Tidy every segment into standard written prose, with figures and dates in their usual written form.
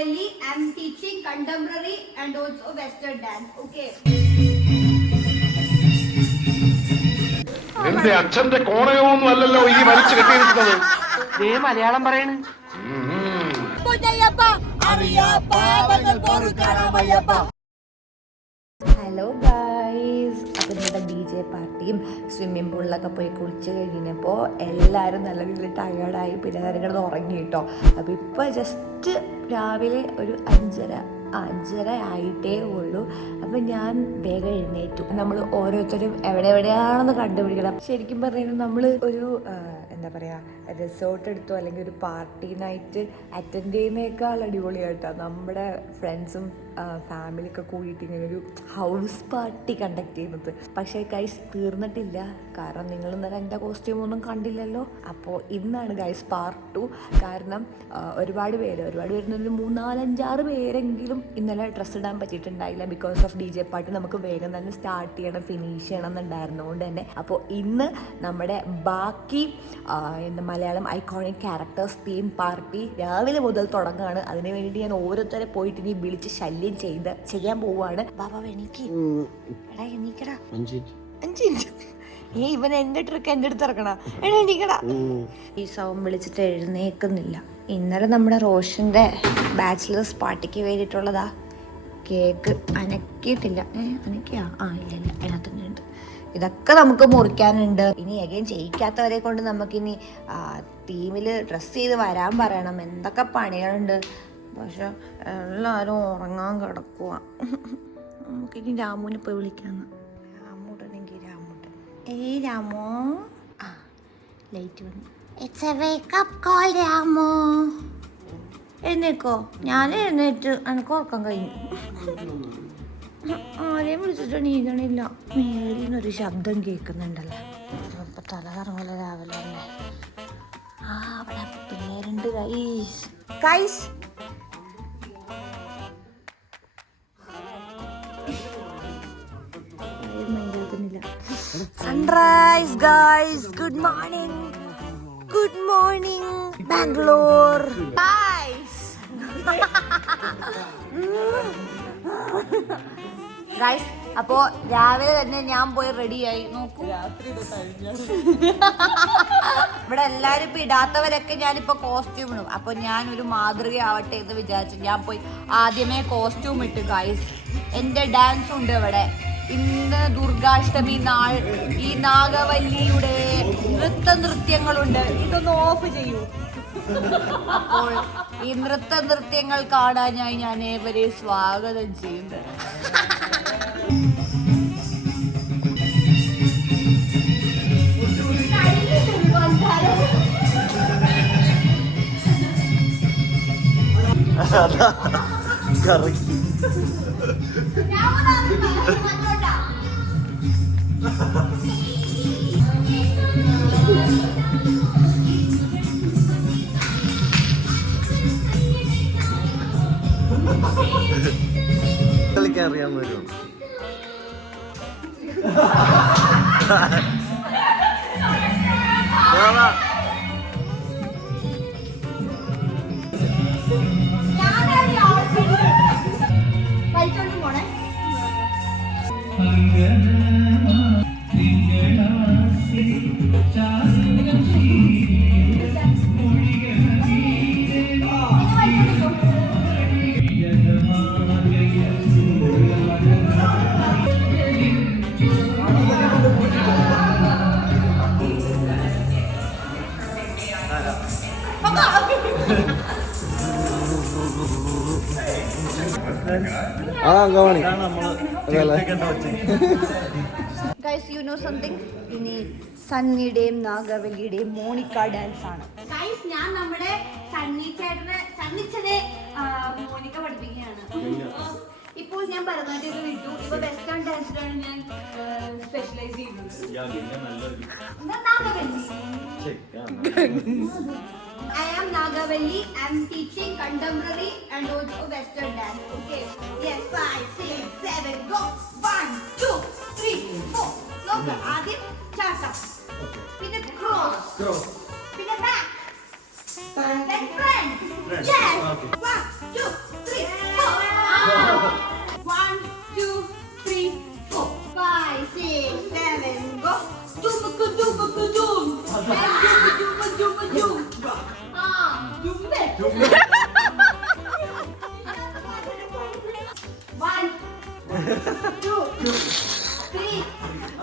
Nagavalli. I'm teaching contemporary and also Western dance. Okay. നിന്റെ അച്ഛന്റെ കോണയൊന്നും അല്ലല്ലോ ഈ വലിച്ചു കെട്ടിയിരിക്കുന്നത്. മലയാളം പറയണ്. ഹലോ ഗായ്സ്, അപ്പം നമ്മുടെ DJ പാർട്ടിയും സ്വിമ്മിംഗ് പൂളിലൊക്കെ പോയി കുളിച്ച് കഴിഞ്ഞപ്പോൾ എല്ലാവരും നല്ല രീതിയിൽ ടയേർഡായി, പിന്നെ നേരം കിടന്ന് ഉറങ്ങി കേട്ടോ. അപ്പോൾ ഇപ്പോൾ ജസ്റ്റ് രാവിലെ ഒരു അഞ്ചര ആയിട്ടേ ഉള്ളൂ. അപ്പം ഞാൻ വേഗം എഴുന്നേറ്റു. നമ്മൾ ഓരോരുത്തരും എവിടെയാണെന്ന് കണ്ടുപിടിക്കണം. ശരിക്കും പറഞ്ഞാൽ നമ്മൾ ഒരു എന്താ പറയുക, റിസോർട്ട് എടുത്തോ അല്ലെങ്കിൽ ഒരു പാർട്ടി നൈറ്റ് അറ്റൻഡ് ചെയ്യുന്നേക്കാൾ അടിപൊളിയായിട്ടാണ് നമ്മുടെ ഫ്രണ്ട്സും ഫാമിലിയൊക്കെ കൂടിയിട്ട് ഇങ്ങനെ ഒരു ഹൗസ് പാർട്ടി കണ്ടക്ട് ചെയ്യുന്നത്. പക്ഷേ ഗൈസ് തീർന്നിട്ടില്ല, കാരണം നിങ്ങൾ ഇന്നലെ എൻ്റെ കോസ്റ്റ്യൂമൊന്നും കണ്ടില്ലല്ലോ. അപ്പോൾ ഇന്നാണ് ഗൈസ് പാർട്ട് 2. കാരണം ഒരുപാട് പേര് ഒരു 3-4-5-6 പേരെങ്കിലും ഇന്നലെ ഡ്രസ്സ് ഇടാൻ പറ്റിയിട്ടുണ്ടായില്ല. ബിക്കോസ് ഓഫ് DJ പാർട്ടി നമുക്ക് വേഗം തന്നെ സ്റ്റാർട്ട് ചെയ്യണം, ഫിനിഷ് ചെയ്യണം എന്നുണ്ടായിരുന്നുകൊണ്ട് തന്നെ. അപ്പോൾ ഇന്ന് നമ്മുടെ ബാക്കി Malayalam iconic characters theme party രാവിലെ മുതൽ തുടങ്ങുകയാണ്. അതിന് വേണ്ടിയിട്ട് ഞാൻ ഓരോരുത്തരെ പോയിട്ട് ഇനി വിളിച്ച് ശല്യം ചെയ്യാൻ പോവുകയാണ്. ബാബാ എണീക്ക്, എടാ എണീക്കടാ, 5 മിനിറ്റ്. ഇവൻ എൻ്റെ ട്രിക്ക് എൻ്റെ അടുത്ത് ഇറക്കണ, എടാ എണീക്കടാ. ഈ സൗണ്ട് വിളിച്ചിട്ട് എഴുന്നേക്കുന്നില്ല. ഇന്നലെ നമ്മുടെ റോഷൻ്റെ ബാച്ചിലേഴ്സ് പാർട്ടിക്ക് വേണ്ടിയിട്ടുള്ളതാ കേക്ക്. അനക്കിയിട്ടില്ല. അനക്കിയാ? ഇല്ല അതിനകത്തന്നെ ഉണ്ട്. ഇതൊക്കെ നമുക്ക് മുറിക്കാനുണ്ട്. ഇനി അഗൈൻ ചെയ്യിക്കാത്തവരെ കൊണ്ട് നമുക്കിനി ടീമിൽ ഡ്രസ്സ് ചെയ്ത് വരാൻ പറയണം. എന്തൊക്കെ പണികളുണ്ട്. പക്ഷെ എല്ലാവരും ഉറങ്ങാൻ കിടക്കുക. നമുക്കിനി രാമുവിനെ പോയി വിളിക്കാന്ന്. രാമുടനെങ്കിൽ രാമുട്ടൻ. രാമോ, ലൈറ്റ് വന്നു. ഇറ്റ്സ് എ വേക്കപ്പ് കോൾ രാമോ. എഴുന്നേക്കോ? ഞാൻ എഴുന്നേറ്റ്, എനിക്ക് ഉറക്കം കഴിഞ്ഞു. ആരെയും വിളിച്ചിട്ട് എണീക്കണില്ല. മേളിൽ നിന്നൊരു ശബ്ദം കേൾക്കുന്നുണ്ടല്ലോ. ഇപ്പം തല കറങ്ങല രാവിലെ തന്നെ. അവിടെ പിള്ളേരുണ്ട് guys. Sunrise guys, good morning Bangalore guys. അപ്പോ രാവിലെ തന്നെ ഞാൻ പോയി റെഡിയായി. നോക്കൂ, ഇവിടെ എല്ലാരും ഇപ്പൊ ഇടാത്തവരൊക്കെ ഞാനിപ്പോ കോസ്റ്റ്യൂം ഇടും. അപ്പൊ ഞാൻ ഒരു മാതൃകയാവട്ടെ എന്ന് വിചാരിച്ചു ഞാൻ പോയി ആദ്യമേ കോസ്റ്റ്യൂം ഇട്ട് ഗൈസ്. എന്റെ ഡാൻസ് ഉണ്ട് ഇവിടെ. ഇന്ന് ദുർഗാഷ്ടമി നാൾ. ഈ നാഗവല്ലിയുടെ നൃത്യങ്ങളുണ്ട്. ഇതൊന്ന് ഓഫ് ചെയ്യൂ. അപ്പോൾ ഈ നൃത്യങ്ങൾ കാണാനായി ഞാൻ ഏവരെ സ്വാഗതം ചെയ്യുന്നത്. കളിക്കാൻ അറിയാൻ വരുമോ? Guys, you know something? ഇനി സണ്ണിയുടെയും നാഗവല്ലിയുടെയും മോണിക്ക ഡാൻസ് ആണ്. ഗൈസ്, ഞാൻ നമ്മുടെ സണ്ണിച്ചനെ മോണിക്ക പഠിപ്പിക്കുകയാണ്. ഇപ്പോൾ ഞാൻ ഭരതനാട്യം വിട്ടു. ഇപ്പൊ വെസ്റ്റേൺ ഡാൻസിലാണ് ഞാൻ സ്പെഷ്യലൈസ് ചെയ്യുന്നത്. I am Nagavalli. I am teaching contemporary and also Western dance. Okay. Yes, 5, 6, 7, go. 1, 2, 3, 4. Look, Adit, chata. Pinna cross. Pinna back. Then front. Yes. 1, 2.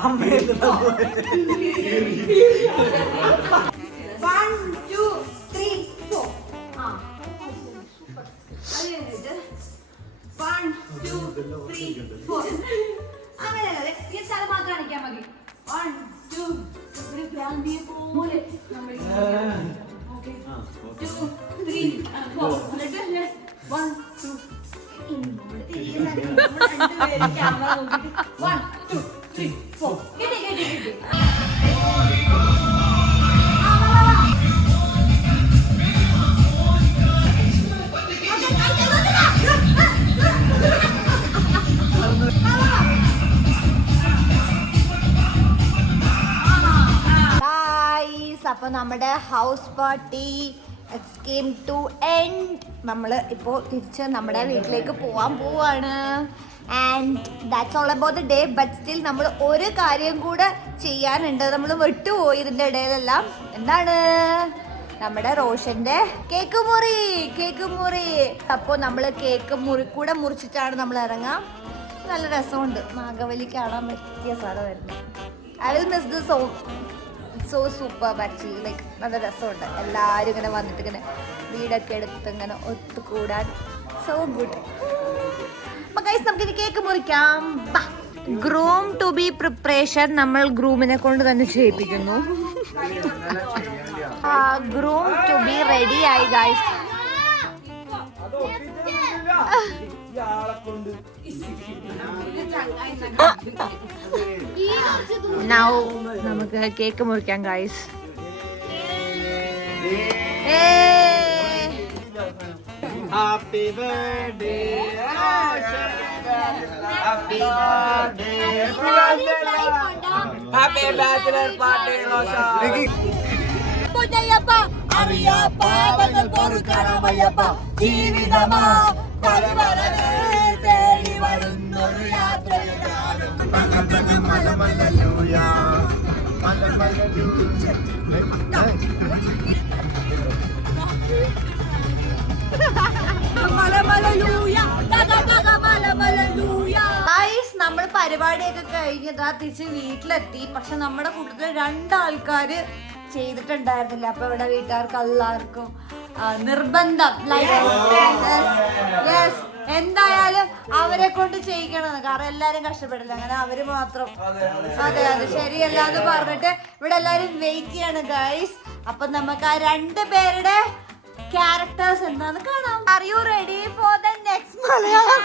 1, 2, 3, 4. അത് കഴിഞ്ഞിട്ട് 1, 2, 3, 4. അങ്ങനെയല്ലേ ഈ സ്ഥലം മാത്രം കാണിക്കാൻ മതി. 1, 2, ഒരു ഭ്രാന്തിയെ പോലെ നമ്മൾ 2, 3, 4. എന്നിട്ട് 1, 2. ക്യാമറ നോക്കിട്ട് 1, 2, 3, 4. കിട്ടി. അപ്പൊ നമ്മുടെ house party came to end. നമ്മൾ ഇപ്പോൾ തിരിച്ച് നമ്മുടെ വീട്ടിലേക്ക് പോവാൻ പോവാണ്. And that's all about the day. But still നമ്മൾ ഒരു കാര്യം കൂടെ ചെയ്യാനുണ്ട്. നമ്മൾ വിട്ടുപോയി ഇതിൻ്റെ ഇടയിലെല്ലാം. എന്താണ്? നമ്മുടെ റോഷന്റെ കേക്ക് മുറി. അപ്പോൾ നമ്മൾ കേക്ക് കൂടെ മുറിച്ചിട്ടാണ് നമ്മൾ ഇറങ്ങാം. നല്ല രസമുണ്ട്. നാഗവലി കാണാൻ പറ്റിയ സ്ഥലമായിരുന്നു. I will miss this so super actually. Like നല്ല രസമുണ്ട്. എല്ലാവരും ഇങ്ങനെ വന്നിട്ട് ഇങ്ങനെ വീടൊക്കെ എടുത്ത് ഇങ്ങനെ ഒത്തുകൂടാൻ. So good. അപ്പൊ ഗൈസ് നമുക്കിനി കേക്ക് മുറിക്കാം. ഗ്രൂം ടു ബി പ്രിപ്പറേഷൻ നമ്മൾ ഗ്രൂമിനെ കൊണ്ട് തന്നെ ചെയ്യിപ്പിക്കുന്നു. ഗ്രൂം ടു ബി റെഡി ആയി ഗൈസ്. Now നമുക്ക് കേക്ക് മുറിക്കാം guys. Happy birthday, Roshan. Happy birthday, Happy bachelor party, Roshan. Pudayappa, Ariyappa, Bangal Porukaramayappa, Jeevithama, Parivarane, Thedi Varunnoru Yatrayudanum, Pagatanam Malamalluya, Malamalluya. നമ്മൾ പരിപാടിയൊക്കെ കഴിഞ്ഞതാ തിരിച്ച് വീട്ടിലെത്തി. പക്ഷെ നമ്മുടെ കൂട്ടത്തില് 2 ആൾക്കാര് ചെയ്തിട്ടുണ്ടായിരുന്നില്ല. അപ്പൊ ഇവിടെ വീട്ടുകാർക്ക് എല്ലാവർക്കും നിർബന്ധം എന്തായാലും അവരെ കൊണ്ട് ചെയ്യിക്കണമെന്ന്. കാരണം എല്ലാരും കഷ്ടപ്പെടില്ല. അങ്ങനെ അവര് മാത്രം അതെ ശരിയല്ല എന്ന് പറഞ്ഞിട്ട് ഇവിടെ എല്ലാരും വെയിറ്റ് ചെയ്യാണ് ഗൈസ്. അപ്പൊ നമുക്ക് ആ 2 പേരുടെ ക്യാരക്ടേഴ്സ് എന്താന്ന് കാണാം. Are you ready for the next Malayalam?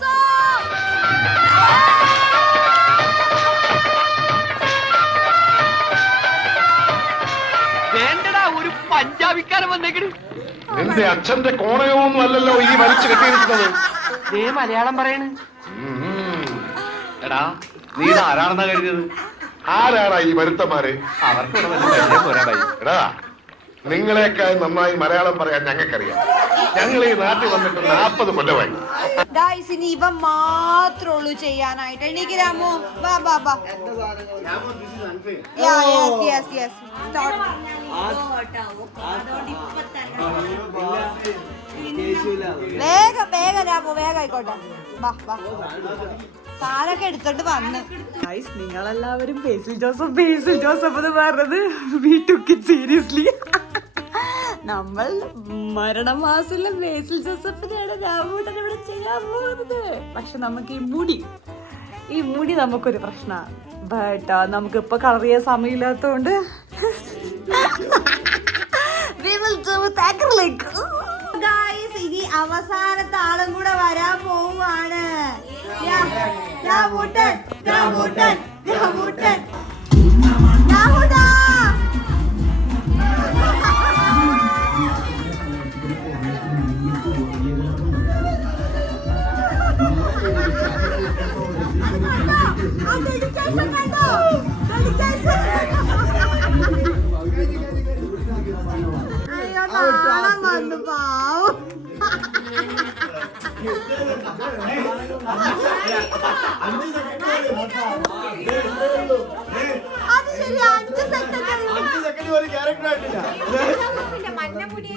So വേണ്ടടാ ഒരു പഞ്ചാബിക്കാരൻ വന്നേക്കണ്. നിന്റെ അച്ഛന്റെ കോണയൊന്നും അല്ലല്ലോ ഈ വലിച്ചു കെട്ടിയിരിക്കുന്നത്. ദേ മലയാളം പറയണ്. എടാ നീ ആരാണെന്നാ കരുതിയത്? ആരാടാ ഈ വരുത്തന്മാര്? എടാ നിങ്ങളെക്കാൾ നന്നായി മലയാളം പറയാൻ ഞങ്ങൾക്കറിയാം. ഞങ്ങൾ ഈ നാട്ടിൽ വന്നിട്ട് 40 കൊല്ലമായി. ഇനി ഇവ മാത്രമേ ഉള്ളൂ ചെയ്യാനായിട്ട്. എനിക്ക് രാമു വാ. വേഗം രാമു വേഗം ആയിക്കോട്ടെ. വാ സാരൊക്കെ എടുത്തോണ്ട് വന്ന്. നിങ്ങളെല്ലാവരും ബേസിൽ ജോസഫ് എന്ന് പറഞ്ഞത് വി ടുക്ക് ഇറ്റ് സീരിയസ്ലി. നമ്മൾ മരണമാസത്തിലെ ബേസിൽ ജോസഫിനെയാണ് രാമൂട്ടൻ ഇവിടെ ചെയ്യാൻ പോകുന്നത്. പക്ഷെ നമുക്ക് ഈ മുടി നമുക്കൊരു പ്രശ്നമാണ്. ബട്ട് നമുക്കിപ്പോ കളർ ചെയ്യാൻ സമയമില്ലാത്തോണ്ട് ഇനി അവസാനത്തെ ആളും കൂടെ വരാൻ പോവാണ്. രാമൂട്ടൻ അയ്യോ നാണം വന്നു പാവം. അത് ശരി 5 സെക്കൻഡ് ഒരു ക്യാരക്ടർ ആയിട്ടില്ല. മഞ്ഞ മുടി